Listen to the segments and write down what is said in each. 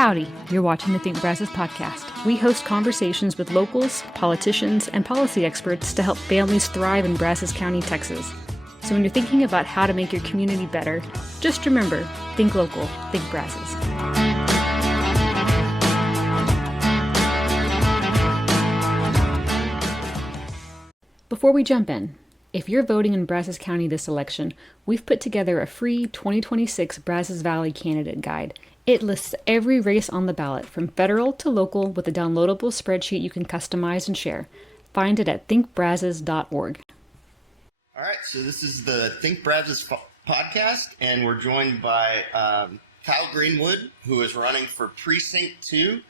Howdy, you're watching the Think Brazos podcast. We host conversations with locals, politicians, and policy experts to help families thrive in Brazos County, Texas. So when you're thinking about how to make your community better, just remember, think local, think Brazos. Before we jump in, if you're voting in Brazos County this election, we've put together a free 2026 Brazos Valley candidate guide. It lists every race on the ballot, from federal to local, with a downloadable spreadsheet you can customize and share. Find it at thinkbrazos.org. All right, so this is the Think Brazos podcast, and we're joined by Kyle Greenwood, who is running for Precinct 2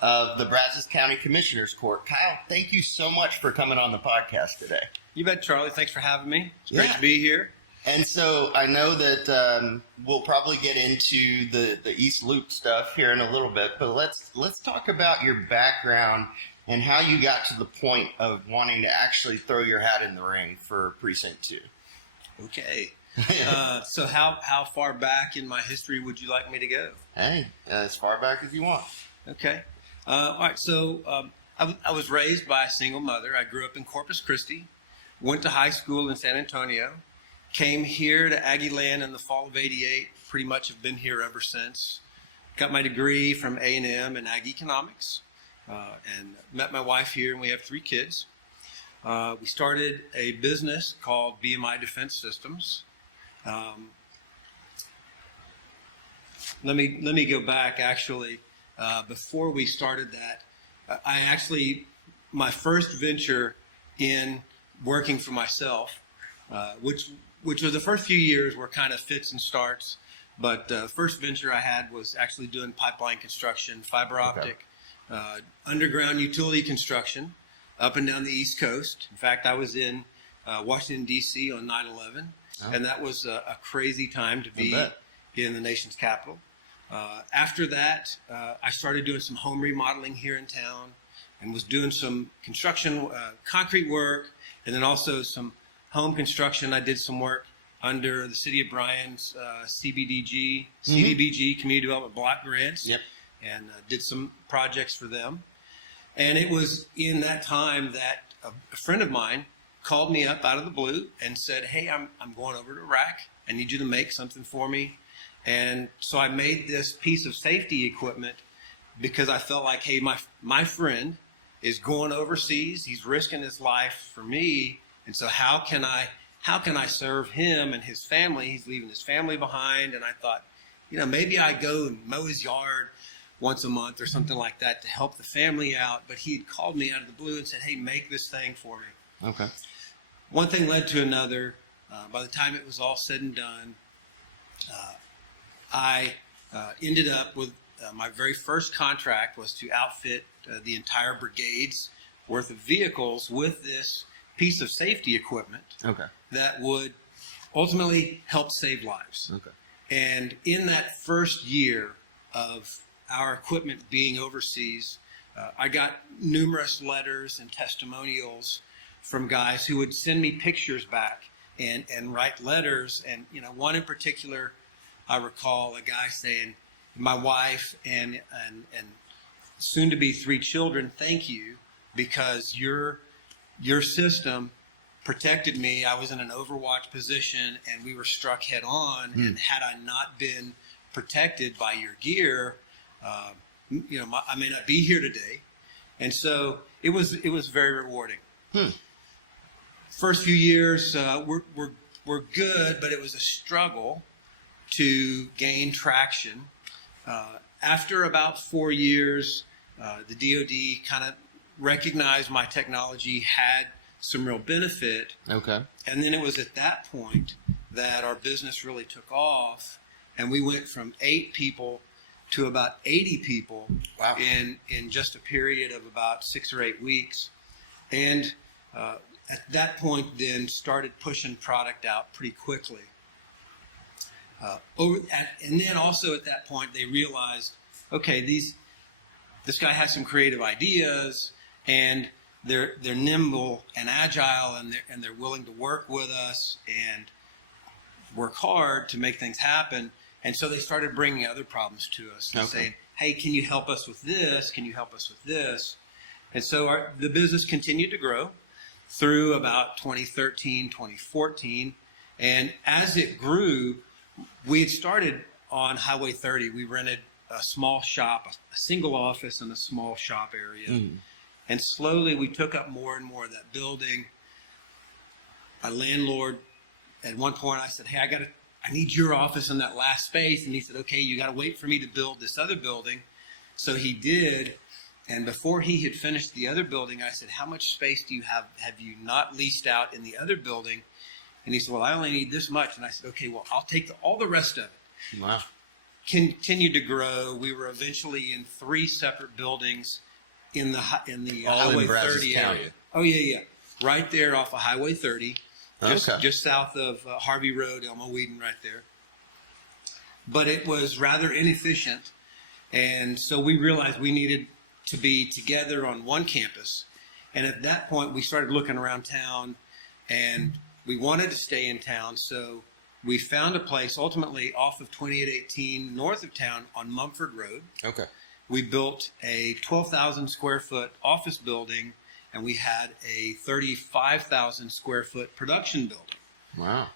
of the Brazos County Commissioner's Court. Kyle, thank you so much for coming on the podcast today. You bet, Charlie. Thanks for having me. It's great to be here. And so I know that we'll probably get into the East Loop stuff here in a little bit, but let's talk about your background and how you got to the point of wanting to actually throw your hat in the ring for Precinct 2. Okay. So how far back in my history would you like me to go? Hey, as far back as you want. Okay. All right. So I was raised by a single mother. I grew up in Corpus Christi, went to high school in San Antonio, came here to Aggie Land in the fall of '88, pretty much have been here ever since. Got my degree from A&M in Ag Economics, and met my wife here, and we have 3 kids. We started a business called BMI Defense Systems. Let me go back, actually. Before we started that, my first venture in working for myself, which was the first few years were kind of fits and starts, but the first venture I had was actually doing pipeline construction, fiber optic, underground utility construction up and down the East Coast. In fact, I was in Washington, D.C. on 9/11, and that was a crazy time to be in the nation's capital. After that, I started doing some home remodeling here in town and was doing some construction, concrete work, and then also some home construction. I did some work under the city of Bryan's CDBG, Community Development Block Grants, and did some projects for them. And it was in that time that a friend of mine called me up out of the blue and said, "Hey, I'm going over to Iraq. I need you to make something for me." And so I made this piece of safety equipment because I felt like, hey, my friend is going overseas. He's risking his life for me. And so how can I serve him and his family? He's leaving his family behind. And I thought, maybe I go and mow his yard once a month or something like that to help the family out. But he had called me out of the blue and said, "Hey, make this thing for me." Okay. One thing led to another. By the time it was all said and done, I ended up with my very first contract was to outfit the entire brigade's worth of vehicles with this piece of safety equipment that would ultimately help save lives. Okay. And in that first year of our equipment being overseas, I got numerous letters and testimonials from guys who would send me pictures back and write letters. And, one in particular, I recall a guy saying, "My wife and soon to be 3 children, thank you, because your system protected me. I was in an overwatch position and we were struck head on. And had I not been protected by your gear, I may not be here today." And so it was very rewarding. First few years were good, but it was a struggle to gain traction. After about 4 years, the DoD kind of recognized my technology had some real benefit. Okay. And then it was at that point that our business really took off, and we went from 8 people to about 80 people in just a period of about 6 or 8 weeks. And at that point then started pushing product out pretty quickly. And then also at that point they realized, okay, this guy has some creative ideas, and they're nimble and agile, and they're willing to work with us and work hard to make things happen. And so they started bringing other problems to us and saying, hey, can you help us with this? Can you help us with this? And so the business continued to grow through about 2013, 2014. And as it grew, we had started on Highway 30. We rented a small shop, a single office and a small shop area. And slowly we took up more and more of that building. Our landlord, at one point I said, hey, I need your office in that last space. And he said, okay, you got to wait for me to build this other building. So he did. And before he had finished the other building, I said, how much space do you have you not leased out in the other building? And he said, well, I only need this much. And I said, okay, well, I'll take all the rest of it. Wow. Continued to grow. We were eventually in 3 separate buildings in the All Highway in Brazos 30 County. area. Oh, yeah. Right there off of Highway 30, just south of Harvey Road, Elmo Whedon, right there. But it was rather inefficient. And so we realized we needed to be together on one campus. And at that point, we started looking around town, and we wanted to stay in town. So we found a place ultimately off of 2818 north of town on Mumford Road. Okay. We built a 12,000 square foot office building, and we had a 35,000 square foot production building. Wow.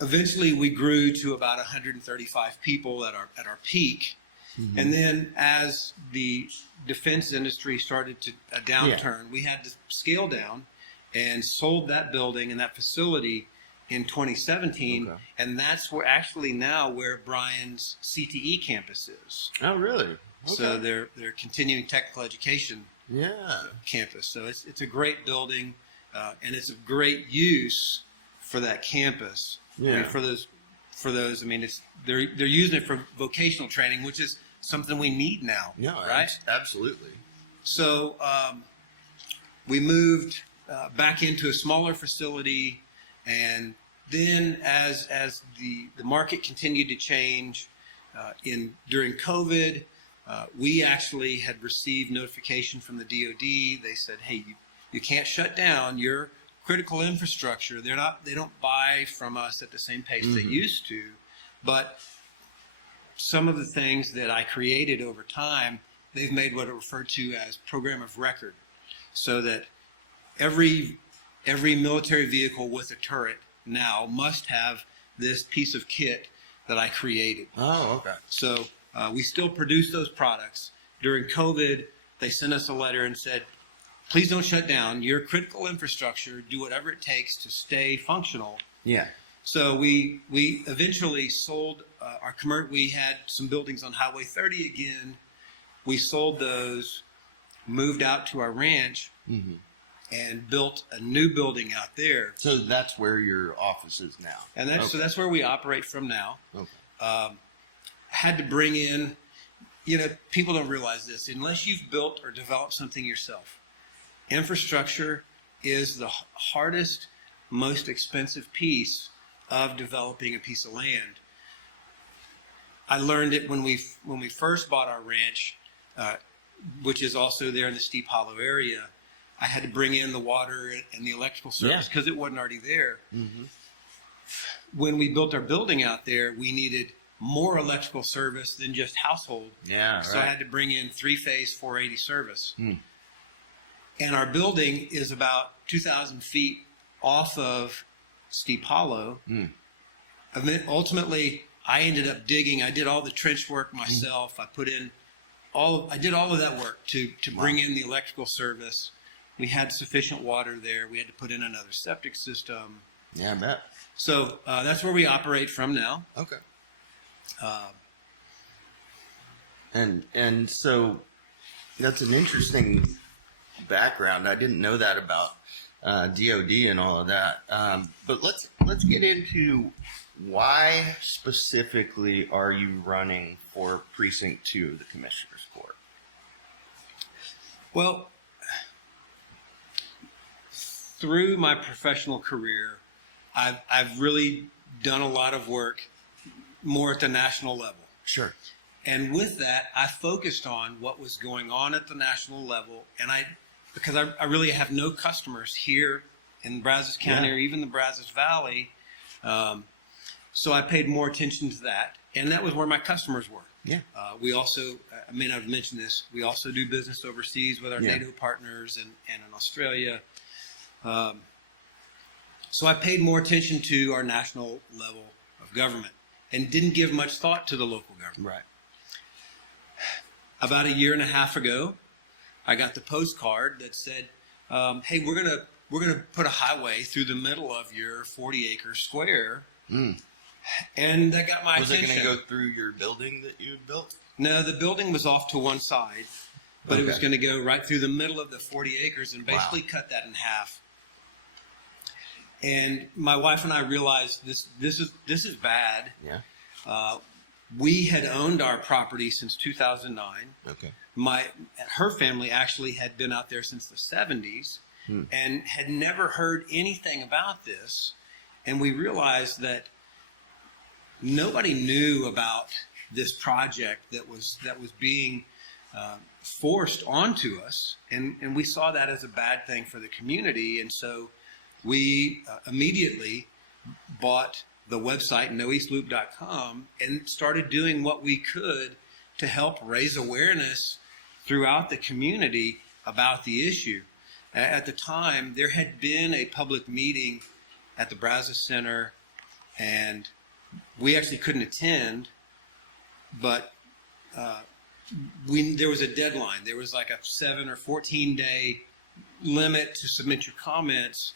Eventually, we grew to about 135 people at our peak. And then as the defense industry started to a downturn, we had to scale down and sold that building and that facility in 2017. Okay. And that's where Bryan's CTE campus is. Oh, really? Okay. So they're continuing technical education campus. So it's a great building, and it's a great use for that campus. Yeah. I mean, for those. I mean, they're using it for vocational training, which is something we need now. Yeah, right? Absolutely. So we moved back into a smaller facility, and then as the market continued to change during COVID, we actually had received notification from the DoD. They said, hey, you can't shut down your critical infrastructure. They don't buy from us at the same pace they used to, but some of the things that I created over time, they've made what are referred to as program of record, so that every military vehicle with a turret now must have this piece of kit that I created. Oh, okay. So we still produce those products. During COVID, they sent us a letter and said, please don't shut down your critical infrastructure. Do whatever it takes to stay functional. Yeah. So we eventually sold we had some buildings on Highway 30 again. We sold those, moved out to our ranch, and built a new building out there. So that's where your office is now. And so that's where we operate from now. Okay. Had to bring in, people don't realize this, unless you've built or developed something yourself. Infrastructure is the hardest, most expensive piece of developing a piece of land. I learned it when we first bought our ranch, which is also there in the Steep Hollow area. I had to bring in the water and the electrical service because it wasn't already there. When we built our building out there, we needed more electrical service than just household. Yeah, so I had to bring in 3-phase 480 service. And our building is about 2,000 feet off of Steep Hollow. And then ultimately, I ended up digging. I did all the trench work myself. I did all of that work to bring in the electrical service. We had sufficient water there. We had to put in another septic system. Yeah, I bet. So that's where we operate from now. Okay. And so that's an interesting background. I didn't know that about DoD and all of that. But let's get into why specifically are you running for Precinct 2 of the Commissioner's Court? Well, through my professional career, I've really done a lot of work more at the national level. Sure. And with that, I focused on what was going on at the national level, and because I really have no customers here in Brazos County or even the Brazos Valley. So I paid more attention to that, and that was where my customers were. Yeah. We also, I may not have mentioned this, we also do business overseas with our NATO partners and in Australia. So I paid more attention to our national level of government and didn't give much thought to the local government. Right. About a year and a half ago, I got the postcard that said, "Hey, we're gonna put a highway through the middle of your 40-acre square," and that got my attention. Was it going to go through your building that you had built? No, the building was off to one side, but it was going to go right through the middle of the 40 acres and basically cut that in half. And my wife and I realized this is bad. Yeah. We had owned our property since 2009. Okay. Her family actually had been out there since the 70s and had never heard anything about this. And we realized that nobody knew about this project that was being forced onto us, and we saw that as a bad thing for the community. And so we immediately bought the website noeastloop.com and started doing what we could to help raise awareness throughout the community about the issue. At the time, there had been a public meeting at the Brazos Center, and we actually couldn't attend, but there was a deadline. There was like a 7 or 14 day limit to submit your comments,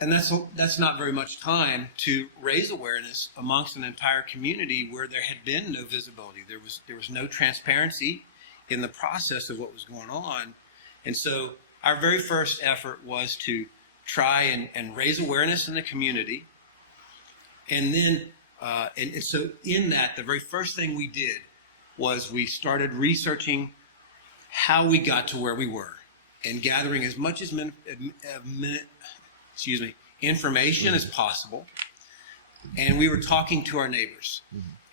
and that's not very much time to raise awareness amongst an entire community where there had been no visibility. There was no transparency in the process of what was going on, and so our very first effort was to try and raise awareness in the community. And then, and so in that, the very first thing we did was we started researching how we got to where we were and gathering as much as information as possible. And we were talking to our neighbors.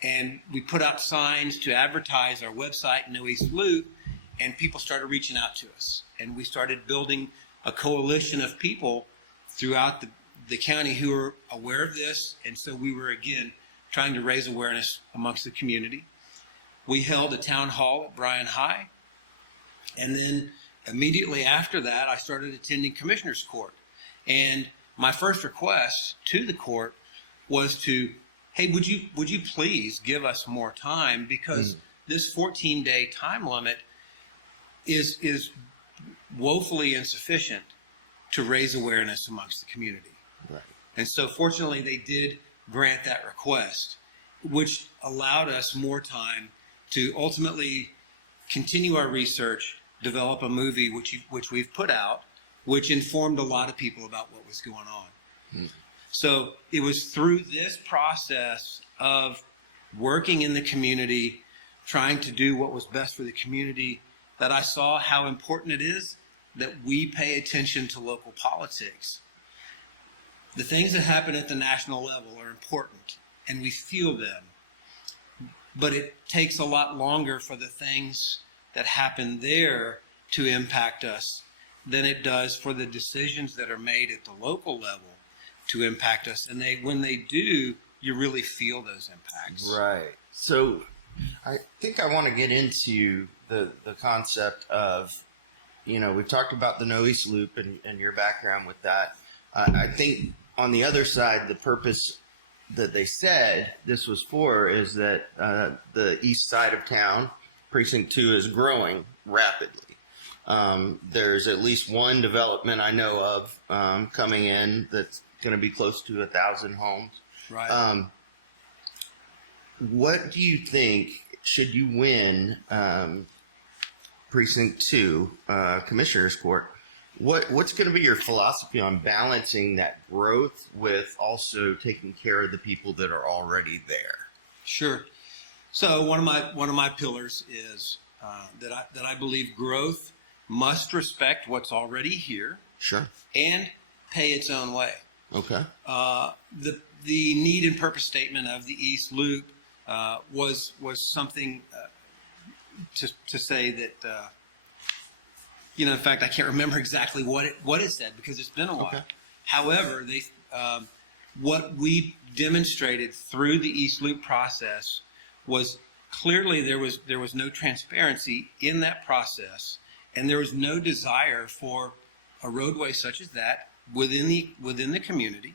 And we put out signs to advertise our website, No East Loop, and people started reaching out to us. And we started building a coalition of people throughout the county who were aware of this, and so we were again trying to raise awareness amongst the community. We held a town hall at Bryan High, and then immediately after that I started attending Commissioner's Court. And my first request to the court was to, hey, would you please give us more time, because this 14-day time limit is woefully insufficient to raise awareness amongst the community. Right. And so fortunately they did grant that request, which allowed us more time to ultimately continue our research, develop a movie which we've put out, which informed a lot of people about what was going on. So it was through this process of working in the community, trying to do what was best for the community, that I saw how important it is that we pay attention to local politics. The things that happen at the national level are important, and we feel them. But it takes a lot longer for the things that happen there to impact us than it does for the decisions that are made at the local level to impact us. And when they do, you really feel those impacts. Right. So I think I want to get into the concept of, we've talked about the No East Loop and your background with that. I think on the other side, the purpose that they said this was for is that the east side of town, Precinct 2, is growing rapidly. There's at least one development I know of coming in that's going to be close to 1,000 homes. Right. What do you think, should you win Precinct 2 Commissioner's Court, what's going to be your philosophy on balancing that growth with also taking care of the people that are already there? Sure. So one of my pillars is that I believe growth must respect what's already here. Sure. And pay its own way. Okay. The need and purpose statement of the East Loop was something to say that in fact I can't remember exactly what it said because it's been a while. Okay. However, what we demonstrated through the East Loop process was clearly there was no transparency in that process, and there was no desire for a roadway such as that within the community.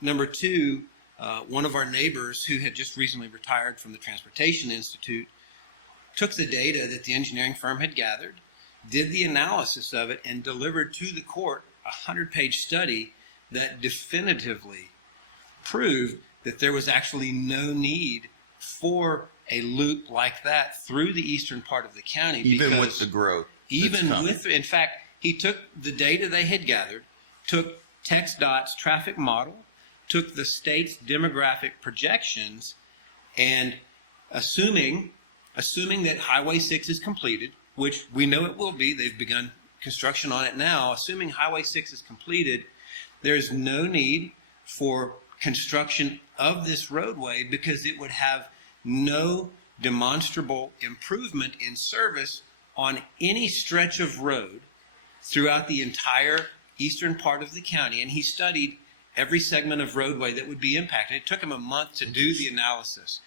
Number two, one of our neighbors who had just recently retired from the Transportation Institute took the data that the engineering firm had gathered, did the analysis of it, and delivered to the court a 100-page study that definitively proved that there was actually no need for a loop like that through the eastern part of the county. Even with the growth. In fact, he took the data they had gathered, took TxDOT's traffic model, took the state's demographic projections, and assuming that Highway 6 is completed, which we know it will be, they've begun construction on it now, assuming Highway 6 is completed, there's no need for construction of this roadway because it would have no demonstrable improvement in service on any stretch of road throughout the entire eastern part of the county. And he studied every segment of roadway that would be impacted. It took him a month to do the analysis.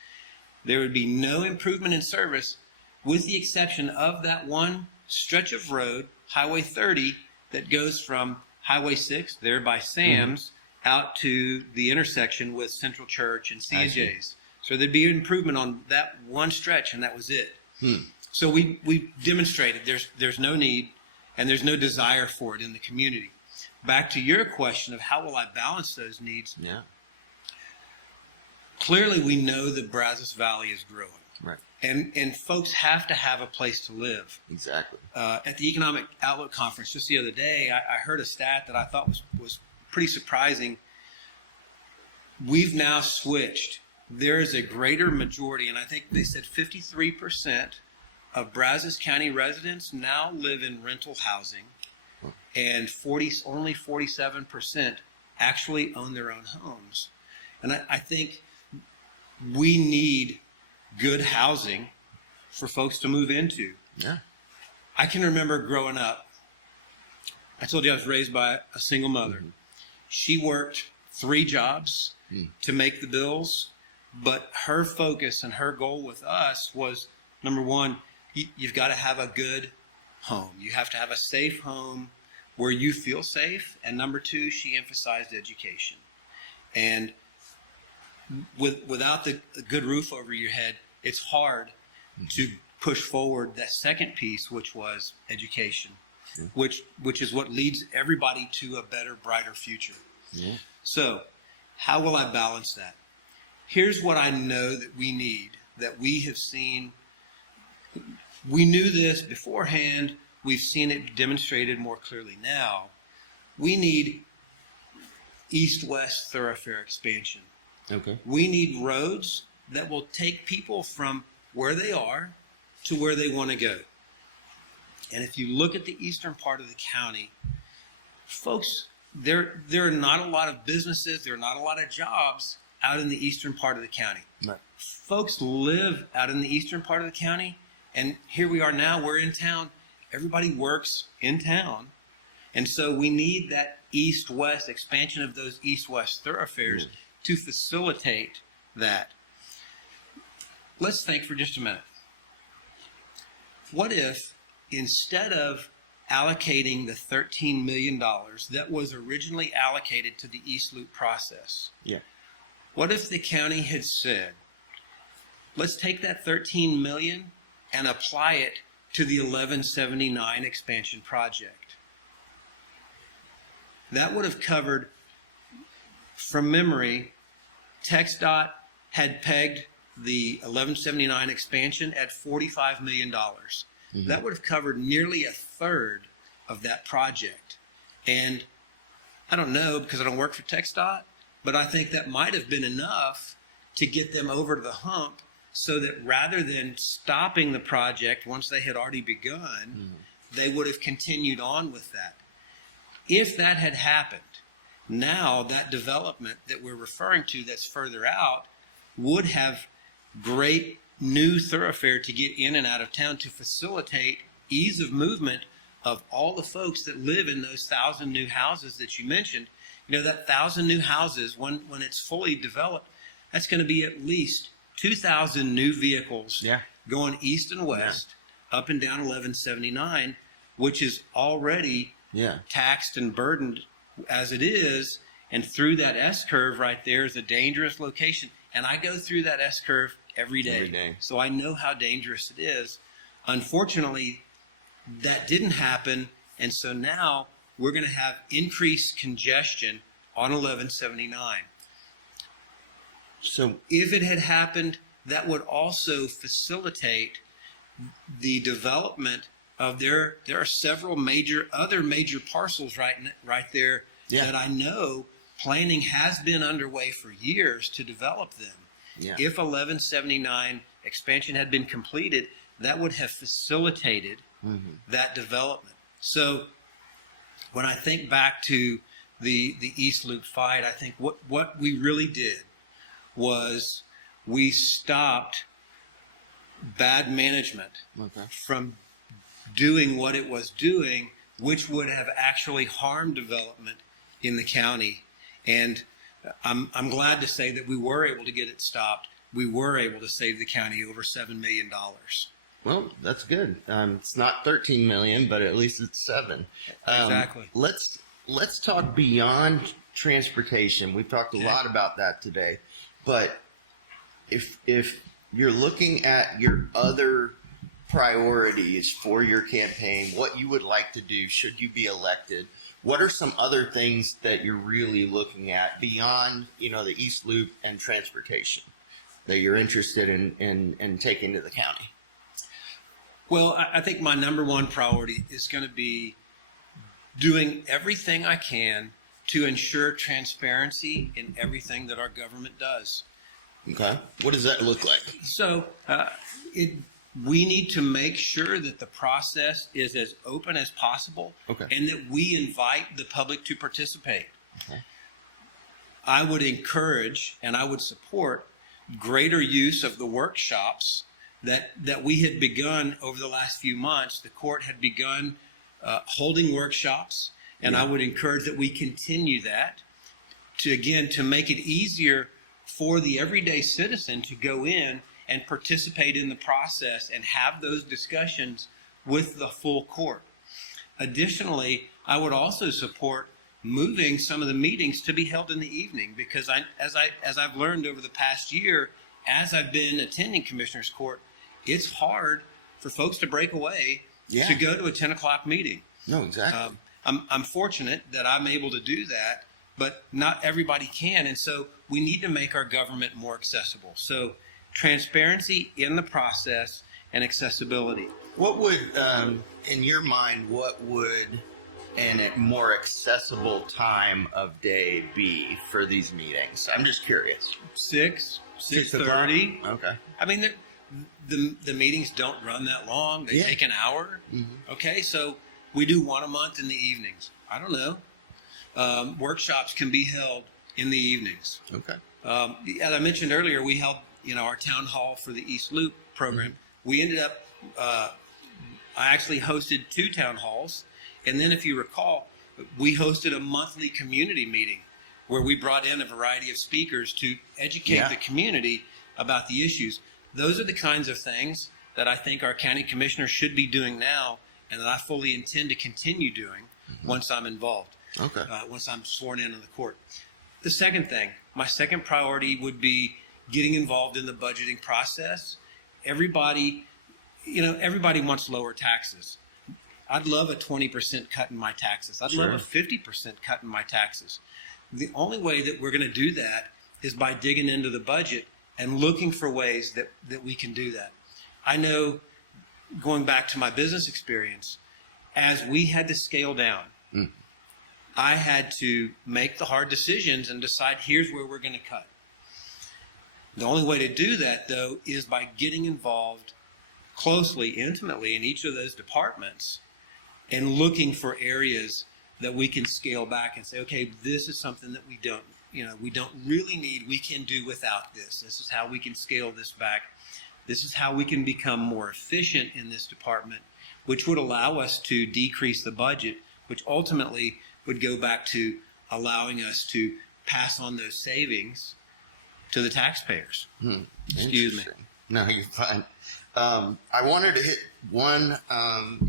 There would be no improvement in service with the exception of that one stretch of road, Highway 30, that goes from Highway 6 there by Sam's out to the intersection with Central Church and C&J's. So there'd be an improvement on that one stretch, and that was it. So we demonstrated there's no need and there's no desire for it in the community. Back to your question of how will I balance those needs? Yeah. Clearly, we know that Brazos Valley is growing. Right. And folks have to have a place to live. Exactly. At the Economic Outlook Conference just the other day, I heard a stat that I thought was pretty surprising. We've now switched. There is a greater majority, and I think they said 53% of Brazos County residents now live in rental housing, and only 47% actually own their own homes. And I think we need good housing for folks to move into. Yeah. I can remember growing up, I told you I was raised by a single mother. She worked 3 jobs to make the bills, but her focus and her goal with us was, number one, you've got to have a good home. You have to have a safe home where you feel safe. And number two, she emphasized education. And without the good roof over your head, it's hard to push forward that second piece, which was education, which is what leads everybody to a better, brighter future. Yeah. So how will I balance that? Here's what I know that we need, that we have seen. We knew this beforehand. We've seen it demonstrated more clearly now. We need east-west thoroughfare expansion. Okay. We need roads that will take people from where they are to where they want to go. And if you look at the eastern part of the county, folks, there are not a lot of businesses, there are not a lot of jobs out in the eastern part of the county. Right. Folks live out in the eastern part of the county, and here we are now, we're in town. Everybody works in town. And so we need that east-west expansion of those east-west thoroughfares to facilitate that. Let's think for just a minute. What if instead of allocating the $13 million that was originally allocated to the East Loop process, what if the county had said, let's take that $13 million and apply it to the 1179 expansion project? That would have covered, from memory, TxDOT had pegged the 1179 expansion at $45 million. That would have covered nearly a third of that project. And I don't know, because I don't work for TxDOT, but I think that might have been enough to get them over to the hump, so that rather than stopping the project once they had already begun, they would have continued on with that. If that had happened, now that development that we're referring to that's further out would have great new thoroughfare to get in and out of town to facilitate ease of movement of all the folks that live in those 1,000 new houses that you mentioned. that 1,000 new houses, when it's fully developed, that's going to be at least 2,000 new vehicles going east and west, up and down 1179, which is already taxed and burdened as it is. And through that S-curve right there is a dangerous location. And I go through that S-curve every day. So I know how dangerous it is. Unfortunately, that didn't happen. And so now we're going to have increased congestion on 1179. So if it had happened, that would also facilitate the development of there are several other major parcels right there that I know planning has been underway for years to develop them. If 1179 expansion had been completed, that would have facilitated that development. So when I think back to the East Loop fight, I think what we really did was we stopped bad management from doing what it was doing, which would have actually harmed development in the county. And I'm glad to say that we were able to get it stopped. We were able to save the county over $7 million. Well, that's good. It's not 13 million, but at least it's 7. Exactly. Let's talk beyond transportation. We've talked a lot about that today, but if you're looking at your other priorities for your campaign, what you would like to do should you be elected, what are some other things that you're really looking at beyond, the East Loop and transportation that you're interested in taking to the county? Well, I think my number one priority is going to be doing everything I can to ensure transparency in everything that our government does. Okay. What does that look like? So we need to make sure that the process is as open as possible and that we invite the public to participate. I would encourage and I would support greater use of the workshops that we had begun over the last few months. The court had begun holding workshops, and I would encourage that we continue that to make it easier for the everyday citizen to go in and participate in the process and have those discussions with the full court. Additionally, I would also support moving some of the meetings to be held in the evening, because as I've learned over the past year, as I've been attending Commissioner's Court, it's hard for folks to break away to go to a 10 o'clock meeting. No, exactly. I'm fortunate that I'm able to do that, but not everybody can. And so we need to make our government more accessible. So transparency in the process and accessibility. What would, in your mind, a more accessible time of day be for these meetings? I'm just curious. 6:30. Okay. I mean, the meetings don't run that long. They take an hour. Okay, so we do one a month in the evenings. I don't know. Workshops can be held in the evenings. Okay. As I mentioned earlier, we held our town hall for the East Loop program. We ended up, I actually hosted 2 town halls. And then if you recall, we hosted a monthly community meeting where we brought in a variety of speakers to educate the community about the issues. Those are the kinds of things that I think our county commissioner should be doing now, and that I fully intend to continue doing once I'm involved, once I'm sworn in on the court. The second thing, my second priority would be getting involved in the budgeting process. Everybody wants lower taxes. I'd love a 20% cut in my taxes. I'd love a 50% cut in my taxes. The only way that we're going to do that is by digging into the budget and looking for ways that we can do that. I know, going back to my business experience, as we had to scale down, I had to make the hard decisions and decide here's where we're going to cut. The only way to do that, though, is by getting involved closely, intimately in each of those departments and looking for areas that we can scale back and say, okay, this is something that we don't really need. We can do without this. This is how we can scale this back. This is how we can become more efficient in this department, which would allow us to decrease the budget, which ultimately would go back to allowing us to pass on those savings to the taxpayers. Excuse me. No, you're fine. I wanted to hit one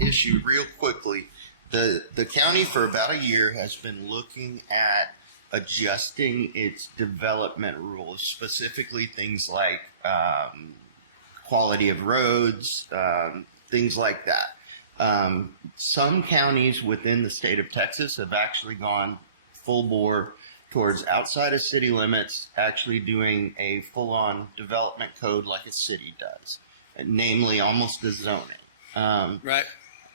issue real quickly. The county for about a year has been looking at adjusting its development rules, specifically things like quality of roads, things like that. Some counties within the state of Texas have actually gone full bore towards outside of city limits, actually doing a full-on development code like a city does, namely almost the zoning. Right.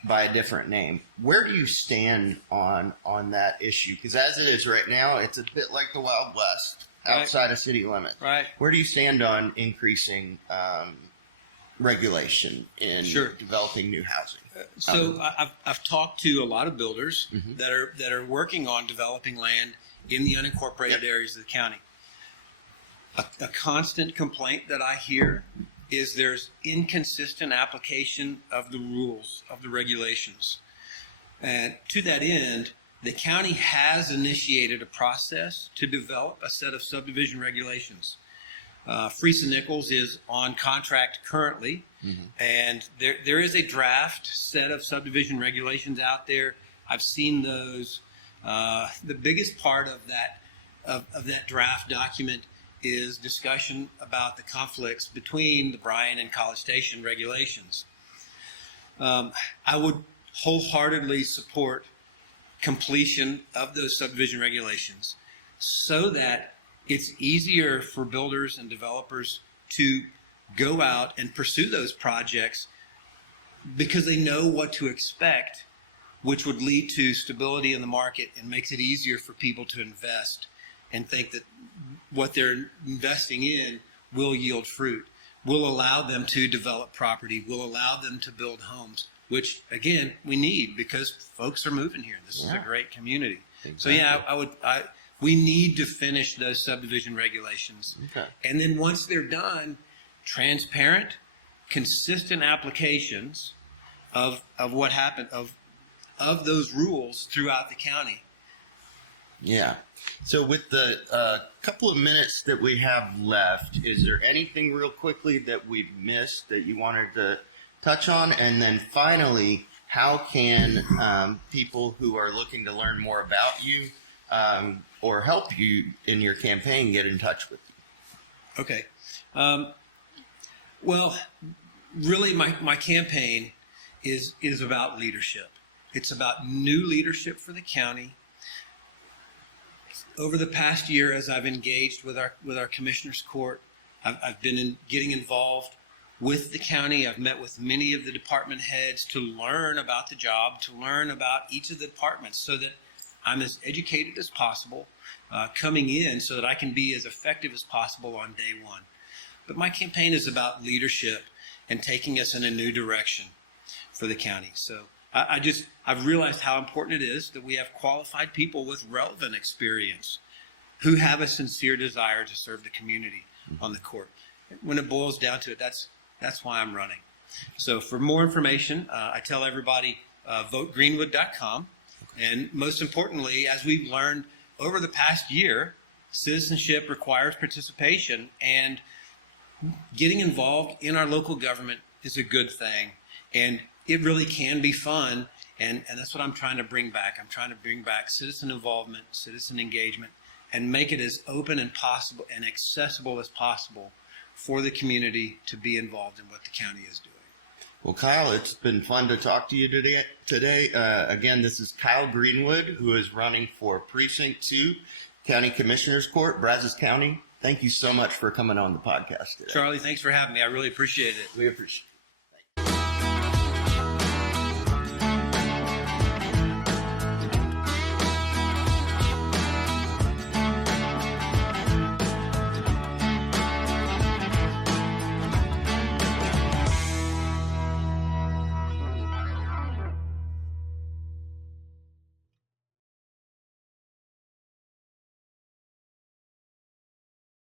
By a different name. Where do you stand on that issue? Because as it is right now, it's a bit like the Wild West outside of city limits. Right. Where do you stand on increasing regulation in developing new housing? So I've talked to a lot of builders that are working on developing land in the unincorporated areas of the county. A constant complaint that I hear is there's inconsistent application of the rules, of the regulations. And to that end, the county has initiated a process to develop a set of subdivision regulations. Freesa Nichols is on contract currently, and there is a draft set of subdivision regulations out there. I've seen those. The biggest part of that draft document is discussion about the conflicts between the Bryan and College Station regulations. I would wholeheartedly support completion of those subdivision regulations so that it's easier for builders and developers to go out and pursue those projects because they know what to expect, which would lead to stability in the market and makes it easier for people to invest and think that what they're investing in will yield fruit, will allow them to develop property, will allow them to build homes, which again we need because folks are moving here. This is a great community. Exactly. So we need to finish those subdivision regulations. And then once they're done, transparent, consistent applications of what happened, of those rules throughout the county. Yeah. So with the couple of minutes that we have left, is there anything real quickly that we've missed that you wanted to touch on? And then finally, how can people who are looking to learn more about you or help you in your campaign get in touch with you? Okay. Well, really my campaign is about leadership. It's about new leadership for the county. Over the past year, as I've engaged with our Commissioner's Court, I've been getting involved with the county. I've met with many of the department heads to learn about the job, to learn about each of the departments so that I'm as educated as possible coming in so that I can be as effective as possible on day one. But my campaign is about leadership and taking us in a new direction for the county. So I've realized how important it is that we have qualified people with relevant experience who have a sincere desire to serve the community on the court. When it boils down to it, that's why I'm running. So for more information, I tell everybody, votegreenwood.com. And most importantly, as we've learned over the past year, citizenship requires participation, and getting involved in our local government is a good thing. And it really can be fun, and that's what I'm trying to bring back. I'm trying to bring back citizen involvement, citizen engagement, and make it as open and possible and accessible as possible for the community to be involved in what the county is doing. Well, Kyle, it's been fun to talk to you today. Again, this is Kyle Greenwood, who is running for Precinct 2, County Commissioner's Court, Brazos County. Thank you so much for coming on the podcast today. Charlie, thanks for having me. I really appreciate it. We appreciate it.